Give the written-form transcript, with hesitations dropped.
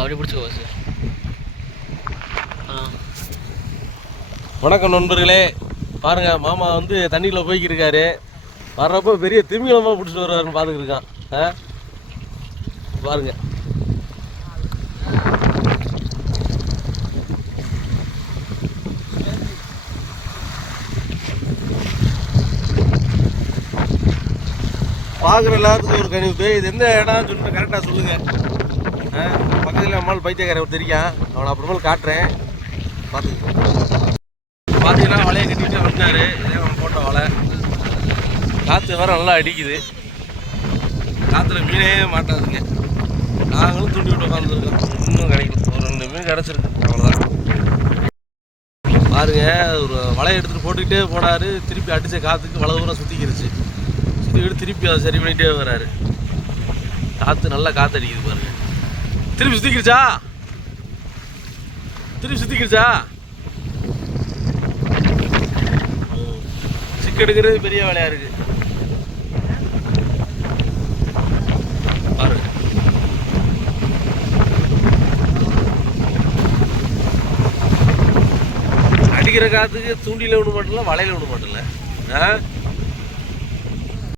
அப்படி பிடிச்சிக்கோ சார். வணக்கம் நண்பர்களே, பாருங்க மாமா வந்து தண்ணிக்குள்ள போய்க்கிருக்காரு. வர்றப்போ பெரிய திமிங்கலமாக பிடிச்சிட்டு வருவாருன்னு பார்த்துக்கிட்டு இருக்கான். பாருங்க பார்க்குற எல்லாத்துக்கும் ஒரு கணிப்பு. இது எந்த இடம் சொல்லிட்டு கரெக்டாக சொல்லுங்கள். பக்கத்தில் நம்மளால் பைத்தியக்காரன் தெரியும், அவனை அப்புறமேல் காட்டுறேன் பார்த்துக்கிட்டு. பார்த்தீங்கன்னா வலையை கட்டிட்டு வந்தார். இதே அவன் போட்ட வலை. காற்று வேறு நல்லா அடிக்குது. காற்றுல மீனே மாட்டாதுங்க. நாங்களும் தூண்டி விட்டு உட்காந்துருக்கோம். இன்னும் கிடைக்கல. ஒரு 2 மீன் கிடச்சிருக்கு, அவ்வளோதான். பாருங்க, ஒரு வலையை எடுத்துகிட்டு போட்டுக்கிட்டே போனார். திருப்பி அடித்த காற்றுக்கு வலை தூரம் சுற்றிக்கிருச்சு. சுற்றிக்கிட்டு திருப்பி அதை சரி பண்ணிகிட்டே வர்றாரு. காற்று நல்லா காற்று அடிக்குது பாருங்க. திருப்பி சுற்றிக்கிருச்சா? சிக்கு எடுக்கிறது பெரிய வேலையாக இருக்குது பாருங்க. அடிக்கிற காற்றுக்கு தூண்டியில் ஒன்று மட்டும் இல்லை, வலையில் ஒன்று மட்டும் இல்லை.